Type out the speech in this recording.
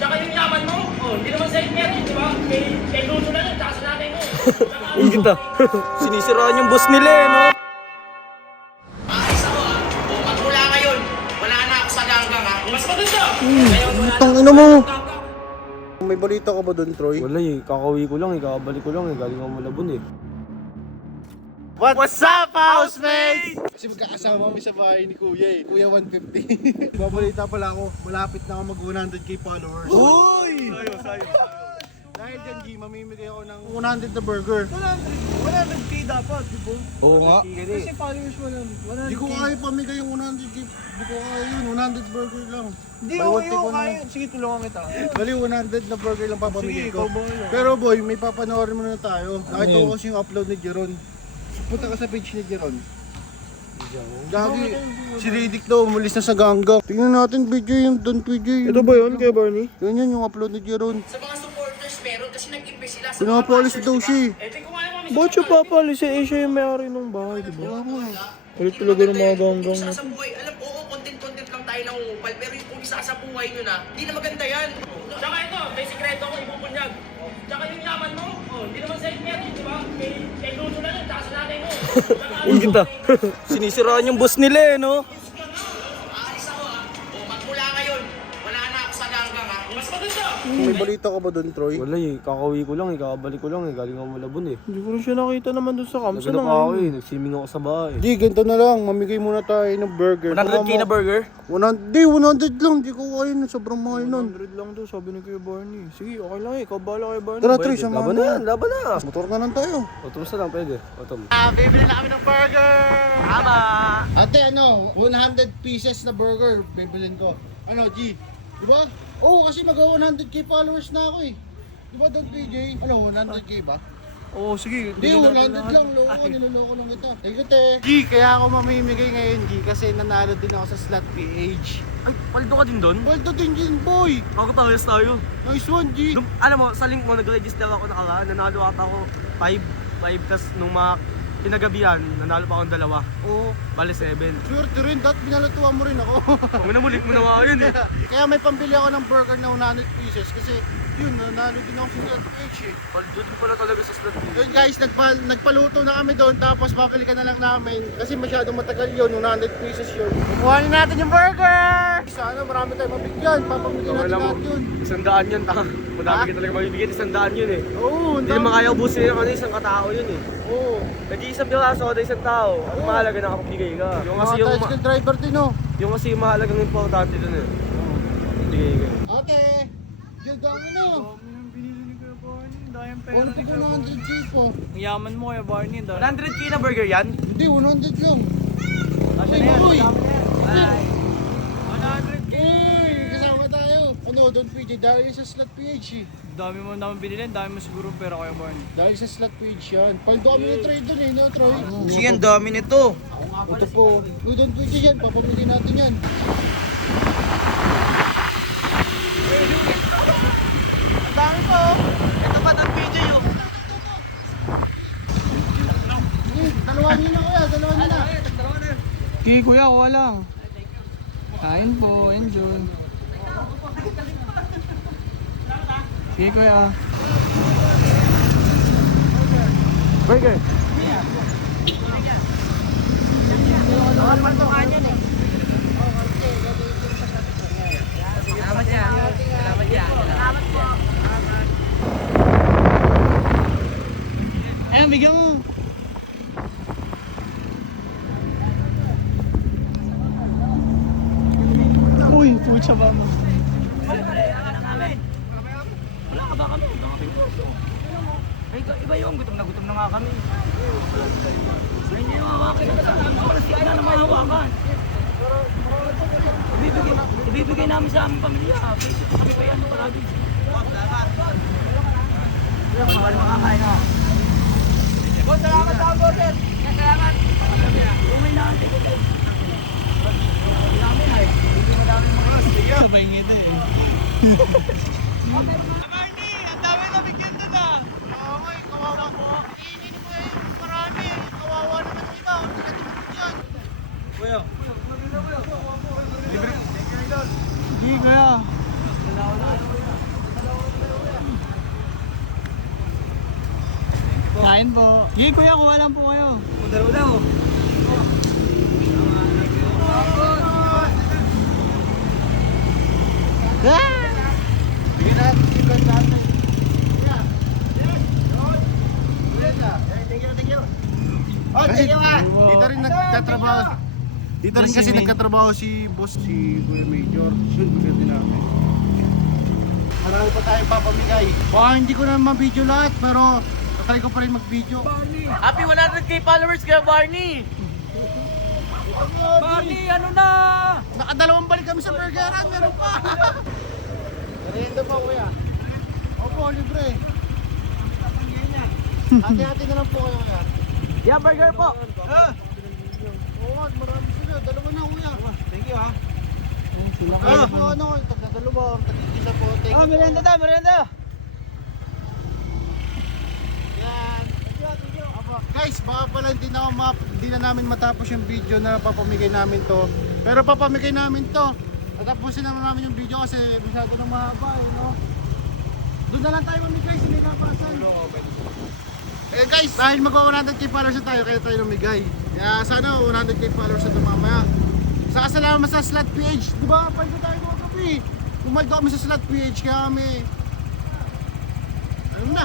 Tsaka yung yaman mo, hindi naman sa meron, di ba? Kay Luso na lang, tsaka sa nanay mo. Uy, kita. Sinisiraan yung boss nila eh, no? Isa ko pag mula ngayon, wala na ako sa ganggang ha. Mas maganda. Ngayon, wala na. Tangina mo! May balita ka ba doon, Troy? Wala eh, kakauwi ko lang eh, kakabalik ko lang eh, galing ako Malabon eh. What's up, housemates? Kasi magkakasama kami sa bahay ni Kuya eh. Kuya 150. Babalita pala ako, malapit na ako mag 100k followers. Uy! Sayo. Dahil dyan, G, mamimigay ako ng 100 na burger. 100k dapat, di ba? Oo nga. Kasi followers mo lang. 100k. Di ko kaya pamigay yung 100k. Di ko kaya yun, 100 burger lang. Hindi, May okay one take mo one kaya. lang. Sige, tulungan kita. Bali, 100 na burger lang papamigay Sige, ko. ikaw ba yun? Pero boy, may papanoorin mo na tayo. Nakita ko kasi yung upload ni Jeron. Punta ka sa page ni Jeron. Gagi, si Riddick daw, umalis na sa ganggang. Tingnan natin video yung Don PJ. Ito ba yun, Kuya Barney? Yan yung upload ni Jeron. Sa mga supporters meron kasi nag-invest sila sa Pinapalis daw siya. Eh, di ko nga naman. Bakit siya papalis eh, siya yung may-ari ng bahay, di ba? Ulit talaga ng mga ganggang Isa na. sa buhay, alam ko, content lang tayo nangungupal, pero yung kung isa sa buhay nyo na, hindi na maganda yan. Tsaka ito, may sikreto ko, ibubunyag. Tsaka yung yaman mo, hindi naman sa meron, di ba? Kay Luso na lang, tsaka sa nanay mo. Uy, kita. Sinisiraan yung boss nila eh, no? Aalis ako pag mula ngayon, wala na ako sa ganggang ha. Mas maganda. May balita ka ba doon, Troy? Wala eh, kakauwi ko lang eh, kakabalik ko lang eh, galing ako Malabon eh. Hindi ko rin siya nakita naman doon sa camp. Nagano pa ako eh, nagsiming ako sa bahay. Di, ganito na lang. Mamigay muna tayo ng burger. 100k na burger? 100 lang. Di ko kaya nun. Sobrang mahal nun. 100 lang daw, sabi ni Kuya Barney. Sige, okay lang eh, ikaw bahala kay Barney. Tara, Bayad Troy, eh. samahan Laban mo. na yan, laban na. Motor na lang tayo. O, tumusta lang, pwede. O, Tom. Bibili na kami ng burger! Tama! Ate, 100 pieces na burger bibilin ko. Ano, G? Diba? Oo, kasi mag-100k followers na ako eh. Diba, Don PJ? Ano, 100k ba? Oo, sige. Hindi, 100 lang. Loko, niloloko lang kita. Thank you, te. G, kaya ako mamimigay ngayon, G, kasi nanalo din ako sa slot PH. Ay, paldo ka din doon? Paldo din G, boy! Bago parehas tayo. Nice one, G! Alam mo, sa link mo, nag-register ako nakaraan, nanalo ata ako 5, tas nung mga kinagabihan, nanalo pa akong 2. Oo, Bale 7. swerte rin, dahil binalatuan mo rin ako. Huwag na mulik mo na yun eh. Kaya may pambili ako ng burger na 100 pieces kasi yun, nanalo din ako sa slot PH eh. Paldo din pala talaga sa slot. Yun guys, nagpaluto na kami doon tapos babalikan na lang namin kasi masyadong matagal yun, 100 pieces yun. Kukuhanin natin yung burger! Sana marami tayong mabigyan, papamigyan natin Alam mo, lahat yun. 100 yun. Madami ka talaga mabibigyan, 100 yun eh. Oo, Hindi naman kaya ubusin yung isang katao yun eh. Oo. Nag-iisang piraso ako na isang tao. Ang mahalaga nakapagigay ka. Yung kasi Mga yung, tricycle driver din oh. yung kasi yung mahalagang importante dun eh. Bigay ka. Ate, dyan dami na. Ang binili ni Kuya Barney, dahil pera Wala pa ni ko Kuya Barney. 100k po. Ang yaman mo Kuya Barney, dahil. 100k na burger yan? Hindi, 100 lang. Kasya Ay, na yan, boy! kasama na yan. Ay. 100k! Uy, kasama tayo. Ano, Don PJ, dahil sa slot PH eh. Dami mo naman binili, dami mo siguro pera Kuya Barney. Dahil sa slot PH yan. Paldo kami ng trade doon eh, no, Troy? Sige, ang dami nito. Ito po. Uy, Don PJ yan, papamigay natin yan. Ang dami po. Ito pa ng video yun. Dalawa nyo na kuya, dalawa nyo na. Okay, kuya, kuha lang. Kain po, enjoy. Sige, kuya. Burger. Salamat yan. Salamat yan. Salamat po. Ayan, bigyan mo. Uy, pucha ba mo? Wala ka ba kami? Iba yung gutom na nga kami. Ay, hindi yung hawakan na sa amin. Wala si Ana na may hawakan. Ibibigay namin sa aming pamilya. Kami pa yan palagi. Wala makakain ha. Boss, salamat sa burger. Salamat. Umay na ang ticket. Sabay ngiti eh. Marnie, ang dami na bigyan doon ah. Okay, kawawa po. Iinin mo eh, marami. Kawawa naman yung iba. Hindi ka tumulong dyan. Sige, kuya. Kain po. Sige kuya, kuha lang po kayo. Dalawa daw. Bigyan natin si Brad natin. Kasi dito rin nagtatrabaho. Dito rin kasi nagtatrabaho si boss, si Kuya Major. Bigyan din namin. Marami pa tayong papamigay. Baka hindi ko naman video lahat, pero try ko pa rin mag-video. Happy 100k followers ka, Barney! Barney, ano na? Nakadalawang balik kami sa burgeran, meron pa! Merienda pa, kuya. Opo, libre. Hati-hati na lang po kayo, kuya. Yeah, burger po! Oo nga, marami sila. Dalawa na, kuya. Thank you ha. Kaya po, ano, tagdadalawa, tag-isa po. Thank you. Merienda daw, merienda! Yan. Guys, baka pala hindi na namin matapos yung video na papamigay namin to. Pero papamigay namin to. Tatapusin naman namin yung video kasi masyado na mahaba eh, no? Doon na lang tayo mamigay sa may kapasan. Eh guys, dahil magwa-100k followers na tayo, kaya tayo lumigay. Kaya sana 100k followers na ito mamaya. Saka salamat sa Slot PH. Diba, paldo tayo mga gabi. Pumaldo kami sa Slot PH kaya kami... Ano na?